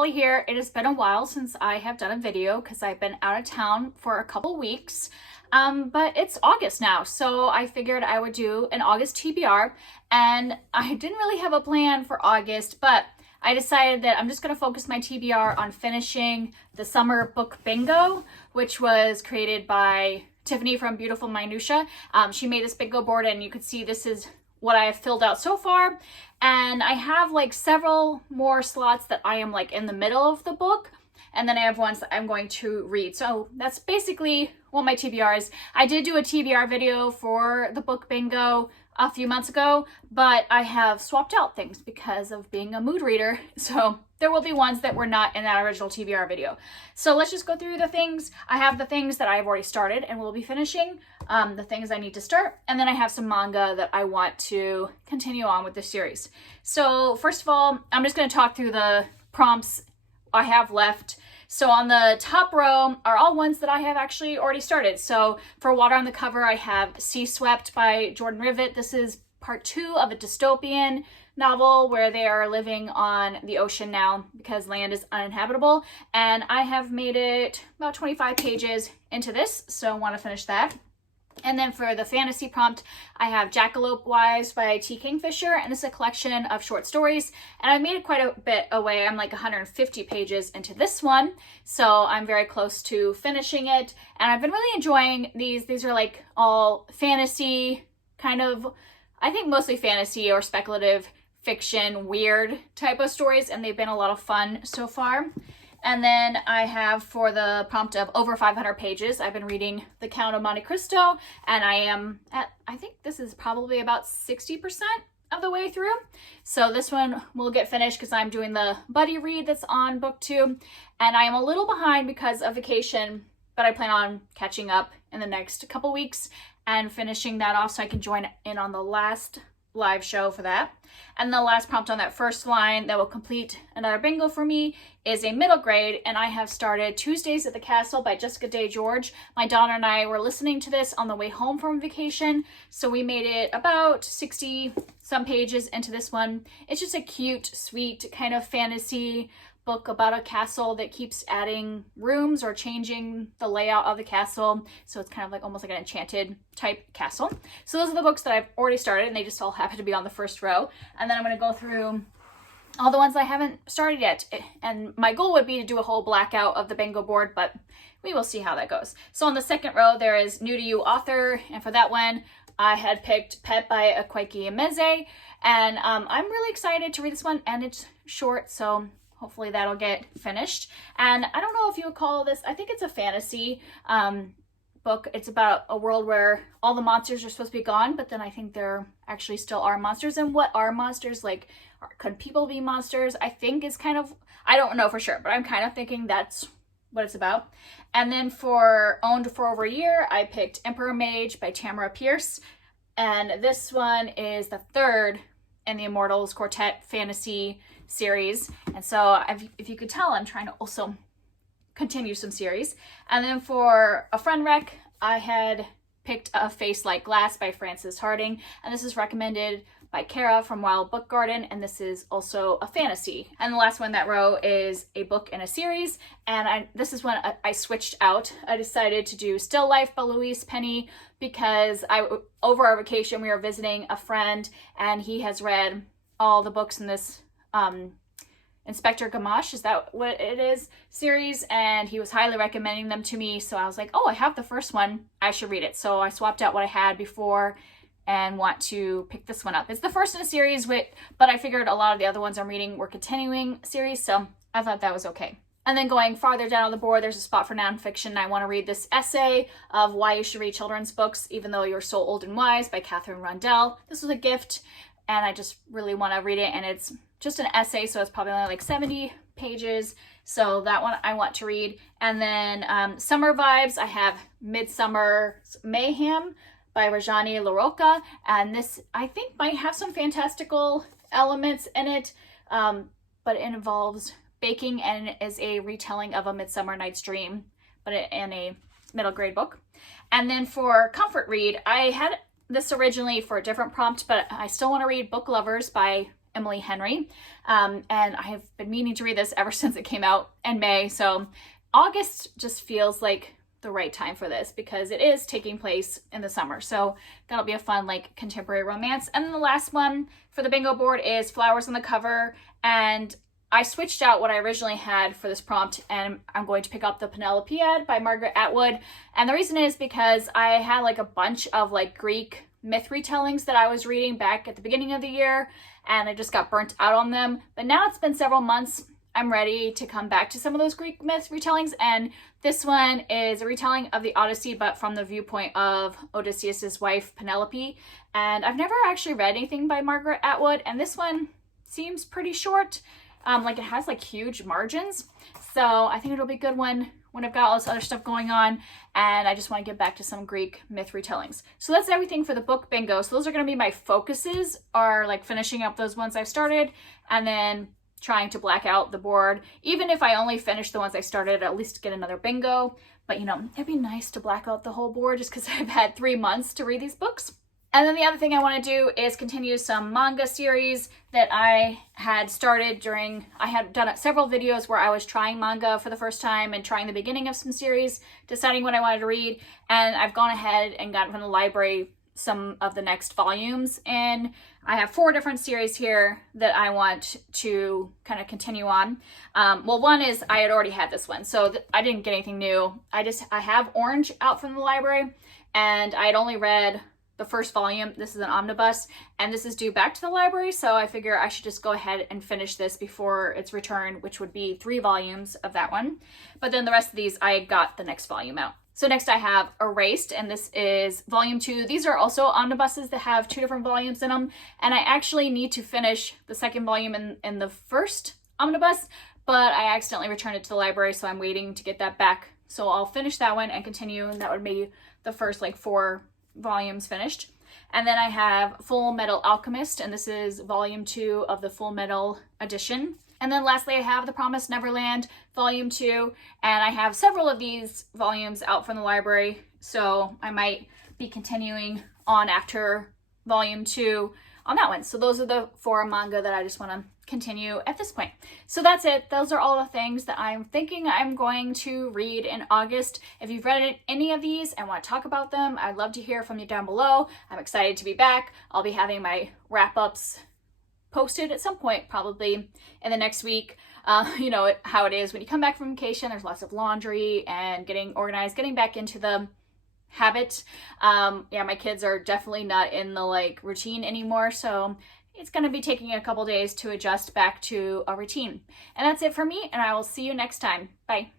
Kelly here. It has been a while since I have done a video because I've been out of town for a couple weeks. But it's August now, so I figured I would do an August TBR, and I didn't really have a plan for August, but I decided that I'm just going to focus my TBR on finishing the summer book bingo, which was created by Tiffany from Beautiful Minutia. She made this bingo board, and you can see this is what I have filled out so far. And I have like several more slots that I am like in the middle of the book. And then I have ones that I'm going to read. So that's basically what my TBR is. I did do a TBR video for the book bingo a few months ago, but I have swapped out things because of being a mood reader. So there will be ones that were not in that original TBR video. So let's just go through the things. I have the things that I've already started and will be finishing, the things I need to start, and then I have some manga that I want to continue on with the series. So first of all, I'm just going to talk through the prompts I have left. So on the top row are all ones that I have actually already started. So for Water on the Cover, I have Sea Swept by Jordan Rivet. This is part 2 of a dystopian novel where they are living on the ocean now because land is uninhabitable. And I have made it about 25 pages into this, so I want to finish that. And then for the fantasy prompt, I have Jackalope Wives by T. Kingfisher, and this is a collection of short stories. And I've made it quite a bit away. I'm like 150 pages into this one, so I'm very close to finishing it. And I've been really enjoying these. These are like all fantasy, kind of, I think mostly fantasy or speculative fiction, weird type of stories, and they've been a lot of fun so far. And then I have, for the prompt of over 500 pages, I've been reading The Count of Monte Cristo, and I am at, I think this is probably about 60% of the way through. So this one will get finished because I'm doing the buddy read that's on book 2, and I am a little behind because of vacation, but I plan on catching up in the next couple weeks and finishing that off so I can join in on the last live show for that. And the last prompt on that first line that will complete another bingo for me is a middle grade, and I have started Tuesdays at the Castle by Jessica Day George. My daughter and I were listening to this on the way home from vacation, so we made it about 60 some pages into this one. It's just a cute, sweet kind of fantasy book about a castle that keeps adding rooms or changing the layout of the castle. So it's kind of like almost like an enchanted type castle. So those are the books that I've already started, and they just all happen to be on the first row. And then I'm going to go through all the ones I haven't started yet. And my goal would be to do a whole blackout of the bingo board, but we will see how that goes. So on the second row, there is New to You author. And for that one, I had picked Pet by Aquaiki Meze. And I'm really excited to read this one, and it's short, so hopefully that'll get finished. And I don't know if you would call this, I think it's a fantasy book. It's about a world where all the monsters are supposed to be gone, but then I think there actually still are monsters. And what are monsters? Like, could people be monsters? I think is kind of, I don't know for sure, but I'm kind of thinking that's what it's about. And then for Owned for Over a Year, I picked Emperor Mage by Tamara Pierce. And this one is the third in the Immortals Quartet fantasy series. And so if you could tell, I'm trying to also continue some series. And then for A Friend Wreck, I had picked A Face Like Glass by Frances Harding. And this is recommended by Kara from Wild Book Garden, and this is also a fantasy. And the last one in that row is a book in a series, and this is when I switched out. I decided to do Still Life by Louise Penny because over our vacation we were visiting a friend, and he has read all the books in this Inspector Gamache, is that what it is, series, and he was highly recommending them to me, so I was like, oh, I have the first one, I should read it. So I swapped out what I had before and want to pick this one up. It's the first in a series, but I figured a lot of the other ones I'm reading were continuing series, so I thought that was okay. And then going farther down on the board, there's a spot for nonfiction. I want to read this essay of Why You Should Read Children's Books Even Though You're So Old and Wise by Catherine Rundell. This was a gift, and I just really want to read it, and it's just an essay, so it's probably only like 70 pages, so that one I want to read. And then summer vibes, I have Midsummer's Mayhem by Rajani Laroca, and this I think might have some fantastical elements in it, but it involves baking and is a retelling of A Midsummer Night's Dream, but in a middle grade book. And then for comfort read, I had this originally for a different prompt, but I still want to read Book Lovers by Emily Henry. And I have been meaning to read this ever since it came out in May. So August just feels like the right time for this because it is taking place in the summer. So that'll be a fun like contemporary romance. And then the last one for the bingo board is Flowers on the Cover. And I switched out what I originally had for this prompt, and I'm going to pick up the Penelopiad by Margaret Atwood. And the reason is because I had like a bunch of like Greek myth retellings that I was reading back at the beginning of the year, and I just got burnt out on them. But now it's been several months. I'm ready to come back to some of those Greek myth retellings, and this one is a retelling of the Odyssey, but from the viewpoint of Odysseus's wife, Penelope. And I've never actually read anything by Margaret Atwood, and this one seems pretty short. Like it has like huge margins. So I think it'll be a good one when I've got all this other stuff going on and I just want to get back to some Greek myth retellings. So that's everything for the book bingo. So those are going to be my focuses, are like finishing up those ones I've started and then trying to black out the board. Even if I only finish the ones I started, at least get another bingo. But you know, it'd be nice to black out the whole board just because I've had 3 months to read these books. And then the other thing I want to do is continue some manga series that I had started during, I had done several videos where I was trying manga for the first time and trying the beginning of some series, deciding what I wanted to read. And I've gone ahead and gotten from the library some of the next volumes. And I have 4 different series here that I want to kind of continue on. Well, one is I had already had this one, so I didn't get anything new. I have Orange out from the library, and I had only read the first volume. This is an omnibus, and this is due back to the library, so I figure I should just go ahead and finish this before its return, which would be 3 volumes of that one. But then the rest of these, I got the next volume out. So next I have Erased, and this is volume 2. These are also omnibuses that have 2 different volumes in them, and I actually need to finish the second volume in the first omnibus, but I accidentally returned it to the library, so I'm waiting to get that back. So I'll finish that one and continue, and that would be the first like 4 volumes finished. And then I have Full Metal Alchemist, and this is volume 2 of the Full Metal edition. And then lastly, I have The Promised Neverland, volume 2, and I have several of these volumes out from the library, so I might be continuing on after volume 2 on that one. So those are the 4 manga that I just want to continue at this point. So that's it. Those are all the things that I'm thinking I'm going to read in August. If you've read any of these and want to talk about them, I'd love to hear from you down below. I'm excited to be back. I'll be having my wrap-ups posted at some point, probably in the next week. You know how it is when you come back from vacation, there's lots of laundry and getting organized, getting back into the habit. Yeah, my kids are definitely not in the like routine anymore, so it's going to be taking a couple days to adjust back to a routine. And that's it for me, and I will see you next time. Bye.